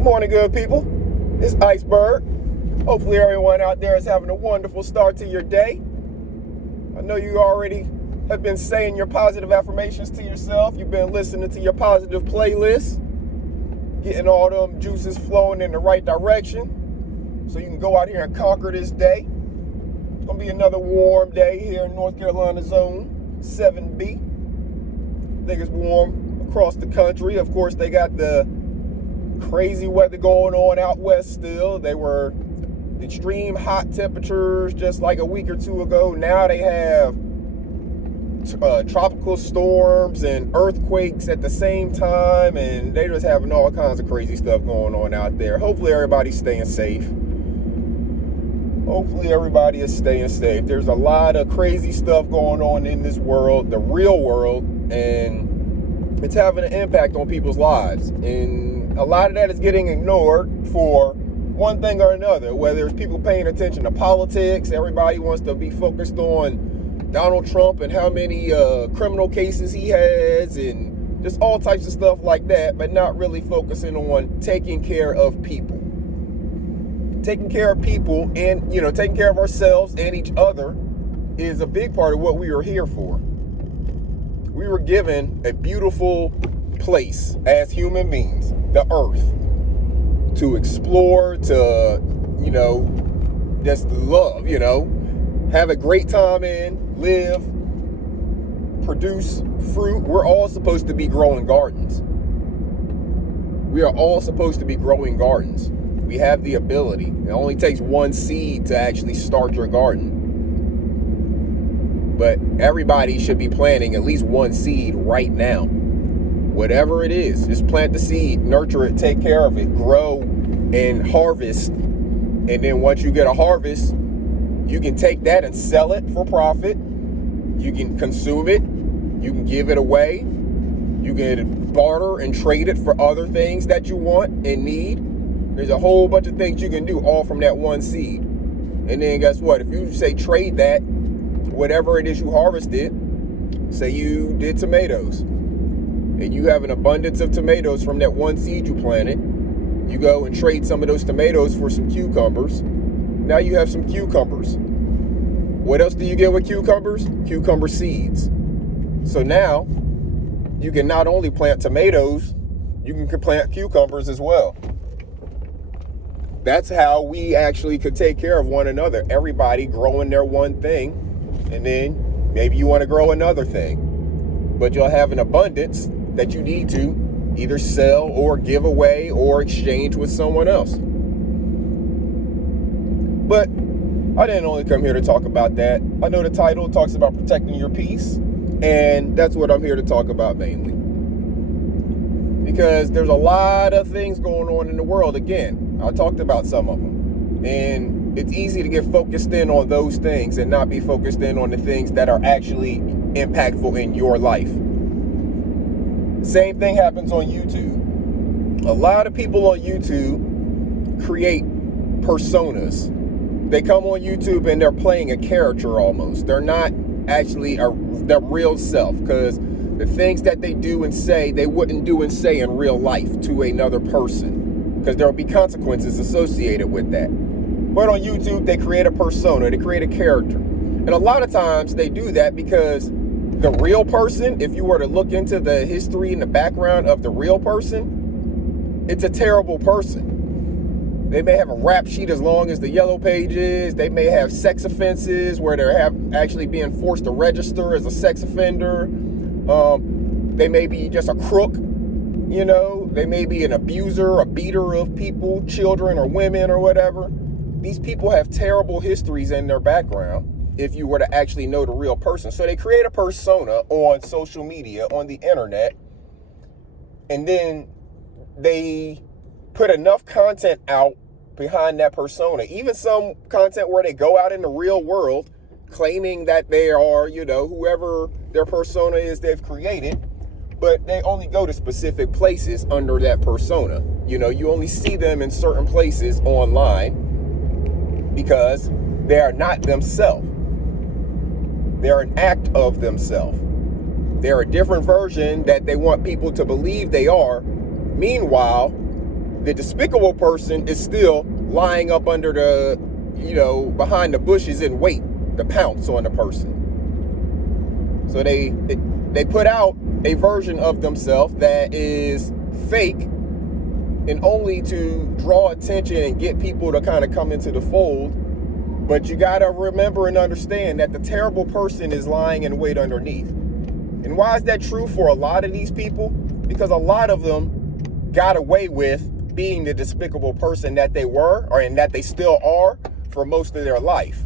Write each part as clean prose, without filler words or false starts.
Morning, good people. It's Iceberg. Hopefully everyone out there is having a wonderful start to your day. I know you already have been saying your positive affirmations to yourself. You've been listening to your positive playlist, getting all them juices flowing in the right direction so you can go out here and conquer this day. It's going to be another warm day here in North Carolina Zone 7B. I think it's warm across the country. Of course, they got the crazy weather going on out west still. They were extreme hot temperatures just like a week or two ago. Now they have tropical storms and earthquakes at the same time, and they're just having all kinds of crazy stuff going on out there. Hopefully everybody's staying safe. Hopefully everybody is staying safe. There's a lot of crazy stuff going on in this world, the real world, and it's having an impact on people's lives. And a lot of that is getting ignored for one thing or another, whether it's people paying attention to politics. Everybody wants to be focused on Donald Trump and how many criminal cases he has and just all types of stuff like that, but not really focusing on taking care of people. Taking care of people and, taking care of ourselves and each other is a big part of what we are here for. We were given a beautiful place as human beings, the earth, to explore, to, just love, have a great time in, live, produce fruit. We're all supposed to be growing gardens. We are all supposed to be growing gardens. We have the ability. It only takes one seed to actually start your garden. But everybody should be planting at least one seed right now. Whatever it is, just plant the seed, nurture it, take care of it, grow and harvest. And then once you get a harvest, you can take that and sell it for profit. You can consume it. You can give it away. You can barter and trade it for other things that you want and need. There's a whole bunch of things you can do all from that one seed. And then guess what? If you say trade that, whatever it is you harvested, say you did tomatoes, and you have an abundance of tomatoes from that one seed you planted, you go and trade some of those tomatoes for some cucumbers. Now you have some cucumbers. What else do you get with cucumbers? Cucumber seeds. So now you can not only plant tomatoes, you can plant cucumbers as well. That's how we actually could take care of one another. Everybody growing their one thing, and then maybe you want to grow another thing. But you'll have an abundance that you need to either sell or give away or exchange with someone else. But I didn't only come here to talk about that. I know the title talks about protecting your peace, and that's what I'm here to talk about mainly. Because there's a lot of things going on in the world. Again, I talked about some of them. And it's easy to get focused in on those things and not be focused in on the things that are actually impactful in your life. Same thing happens on YouTube. A lot of people on YouTube create personas. They come on YouTube and they're playing a character almost. They're not actually their real self, because the things that they do and say, they wouldn't do and say in real life to another person, because there will be consequences associated with that. But on YouTube, they create a persona, they create a character. And a lot of times they do that because the real person, if you were to look into the history and the background of the real person, it's a terrible person. They may have a rap sheet as long as the yellow pages. They may have sex offenses where they're actually being forced to register as a sex offender. They may be just a crook, They may be an abuser, a beater of people, children or women or whatever. These people have terrible histories in their background if you were to actually know the real person. So they create a persona on social media, on the internet, and then they put enough content out behind that persona, even some content where they go out in the real world claiming that they are, whoever their persona is they've created, but they only go to specific places under that persona. You only see them in certain places online because they are not themselves. They're an act of themselves. They're a different version that they want people to believe they are. Meanwhile, The despicable person is still lying up under the, behind the bushes and wait to pounce on the person. So they put out a version of themselves that is fake and only to draw attention and get people to kind of come into the fold. But you got to remember and understand that the terrible person is lying in wait underneath. And why is that true for a lot of these people? Because a lot of them got away with being the despicable person that they were, and that they still are, for most of their life.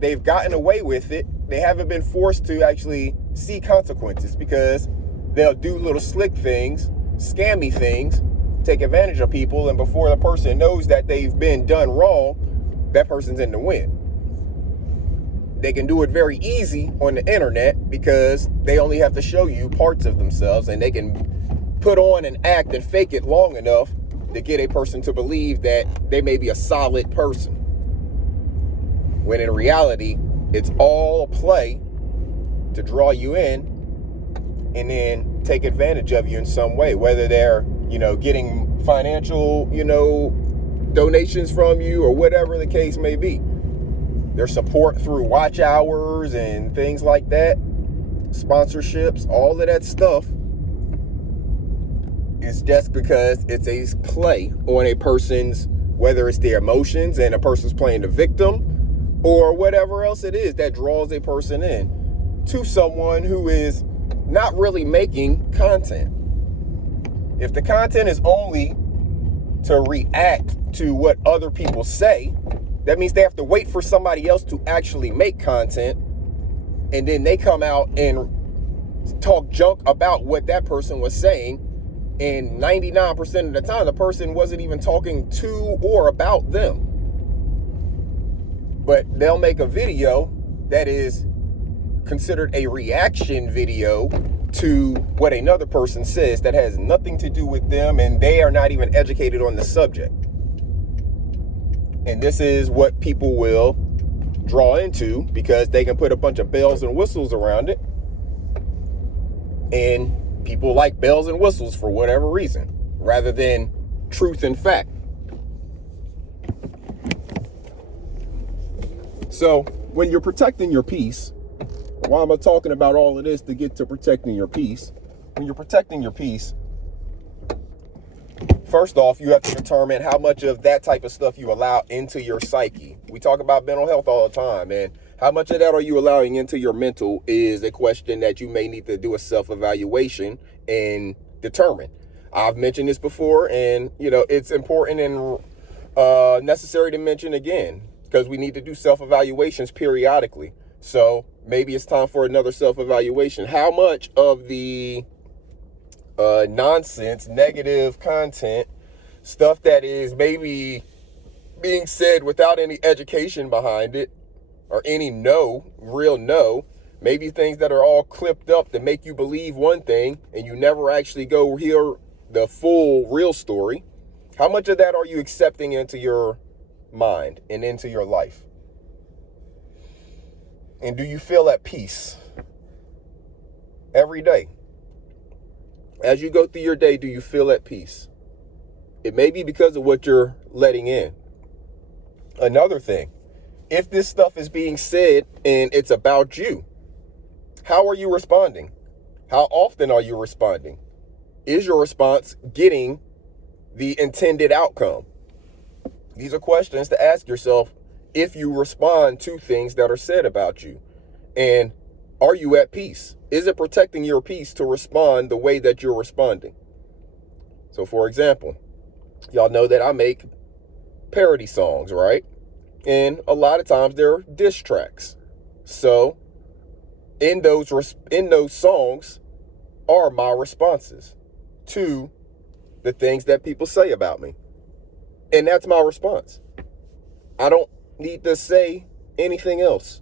They've gotten away with it. They haven't been forced to actually see consequences, because they'll do little slick things, scammy things, take advantage of people, and before the person knows that they've been done wrong, that person's in the win. They can do it very easy on the internet because they only have to show you parts of themselves, and they can put on and act and fake it long enough to get a person to believe that they may be a solid person. When in reality, it's all a play to draw you in and then take advantage of you in some way, whether they're, getting financial, donations from you or whatever the case may be. Their support through watch hours and things like that, sponsorships, all of that stuff is just because it's a play on a person's, whether it's their emotions and a person's playing the victim or whatever else it is that draws a person in to someone who is not really making content. If the content is only to react to what other people say, that means they have to wait for somebody else to actually make content, and then they come out and talk junk about what that person was saying, and 99% of the time the person wasn't even talking to or about them. But they'll make a video that is considered a reaction video to what another person says that has nothing to do with them, and they are not even educated on the subject. And this is what people will draw into because they can put a bunch of bells and whistles around it. And people like bells and whistles for whatever reason, rather than truth and fact. So when you're protecting your peace, why am I talking about all of this to get to protecting your peace? When you're protecting your peace, first off, you have to determine how much of that type of stuff you allow into your psyche. We talk about mental health all the time, and how much of that are you allowing into your mental is a question that you may need to do a self-evaluation and determine. I've mentioned this before, and it's important and necessary to mention again, because we need to do self-evaluations periodically. So maybe it's time for another self-evaluation. How much of the nonsense, negative content, stuff that is maybe being said without any education behind it or any real maybe things that are all clipped up to make you believe one thing and you never actually go hear the full real story. How much of that are you accepting into your mind and into your life? And do you feel at peace every day? As you go through your day, do you feel at peace? It may be because of what you're letting in. Another thing, if this stuff is being said and it's about you, how are you responding? How often are you responding? Is your response getting the intended outcome? These are questions to ask yourself if you respond to things that are said about you. And are you at peace? Is it protecting your peace to respond the way that you're responding? So for example, y'all know that I make parody songs, right? And a lot of times they're diss tracks. So in those songs are my responses to the things that people say about me. And that's my response. I don't need to say anything else.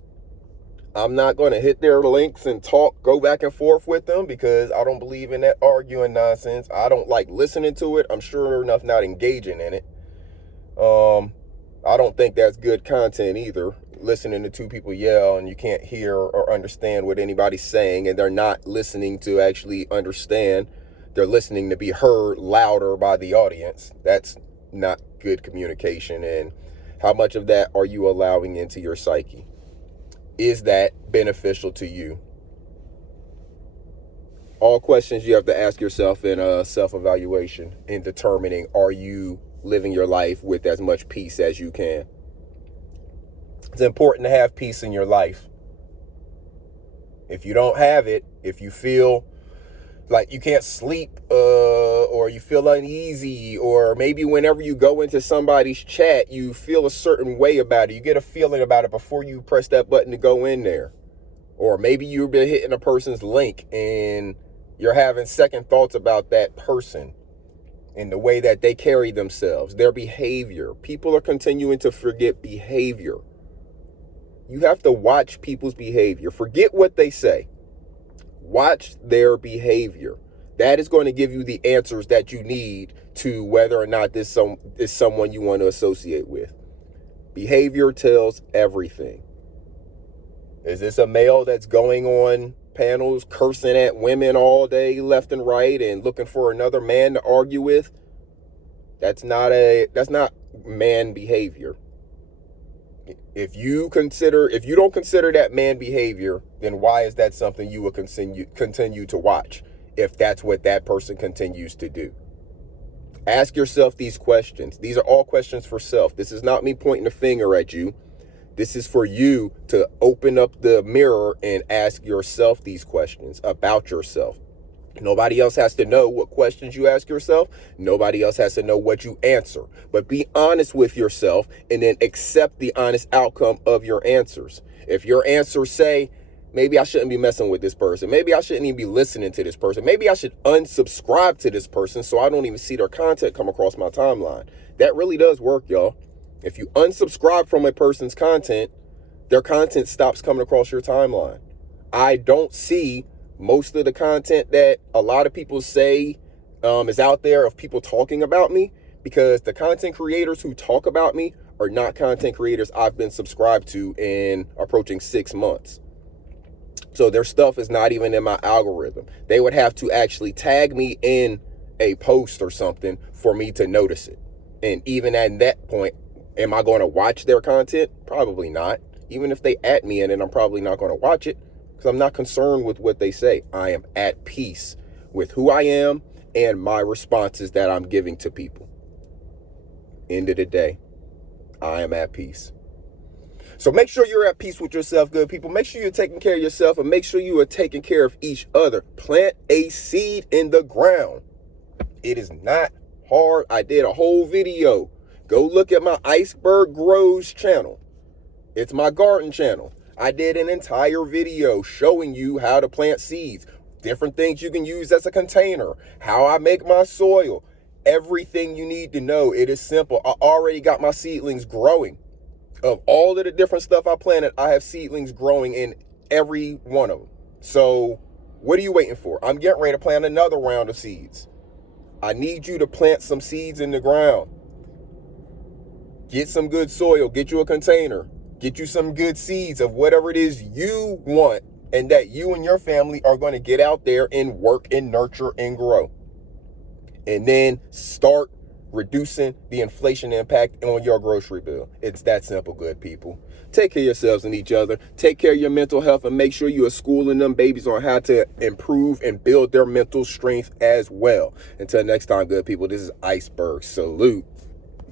I'm not going to hit their links and go back and forth with them because I don't believe in that arguing nonsense. I don't like listening to it. I'm sure enough not engaging in it. I don't think that's good content either. Listening to two people yell and you can't hear or understand what anybody's saying, and they're not listening to actually understand. They're listening to be heard louder by the audience. That's not good communication, and how much of that are you allowing into your psyche? Is that beneficial to you? All questions you have to ask yourself in self-evaluation in determining, are you living your life with as much peace as you can? It's important to have peace in your life. If you don't have it, if you feel like you can't sleep, or you feel uneasy, or maybe whenever you go into somebody's chat, you feel a certain way about it. You get a feeling about it before you press that button to go in there. Or maybe you've been hitting a person's link and you're having second thoughts about that person and the way that they carry themselves, their behavior. People are continuing to forget behavior. You have to watch people's behavior. Forget what they say. Watch their behavior. That is going to give you the answers that you need to whether or not this is someone you want to associate with. Behavior tells everything. Is this a male that's going on panels cursing at women all day left and right and looking for another man to argue with? That's not man behavior. If you don't consider that man behavior, then why is that something you will continue to watch if that's what that person continues to do? Ask yourself these questions. These are all questions for self. This is not me pointing a finger at you. This is for you to open up the mirror and ask yourself these questions about yourself. Nobody else has to know what questions you ask yourself. Nobody else has to know what you answer. But be honest with yourself and then accept the honest outcome of your answers. If your answers say, maybe I shouldn't be messing with this person. Maybe I shouldn't even be listening to this person. Maybe I should unsubscribe to this person so I don't even see their content come across my timeline. That really does work, y'all. If you unsubscribe from a person's content, their content stops coming across your timeline. I don't see most of the content that a lot of people say is out there of people talking about me, because the content creators who talk about me are not content creators I've been subscribed to in approaching 6 months. So their stuff is not even in my algorithm. They would have to actually tag me in a post or something for me to notice it. And even at that point, am I going to watch their content? Probably not. Even if they at me in it, I'm probably not going to watch it because I'm not concerned with what they say. I am at peace with who I am and my responses that I'm giving to people. End of the day, I am at peace. So make sure you're at peace with yourself, good people. Make sure you're taking care of yourself and make sure you are taking care of each other. Plant a seed in the ground. It is not hard. I did a whole video. Go look at my Iceberg Grows channel. It's my garden channel. I did an entire video showing you how to plant seeds, different things you can use as a container, how I make my soil, everything you need to know. It is simple. I already got my seedlings growing. Of all of the different stuff I planted, I have seedlings growing in every one of them. So what are you waiting for? I'm getting ready to plant another round of seeds. I need you to plant some seeds in the ground. Get some good soil, get you a container, get you some good seeds of whatever it is you want and that you and your family are going to get out there and work and nurture and grow. And then start reducing the inflation impact on your grocery bill. It's that simple, good people. Take care of yourselves and each other. Take care of your mental health and make sure you are schooling them babies on how to improve and build their mental strength as well. Until next time, good people, this is Iceberg. Salute.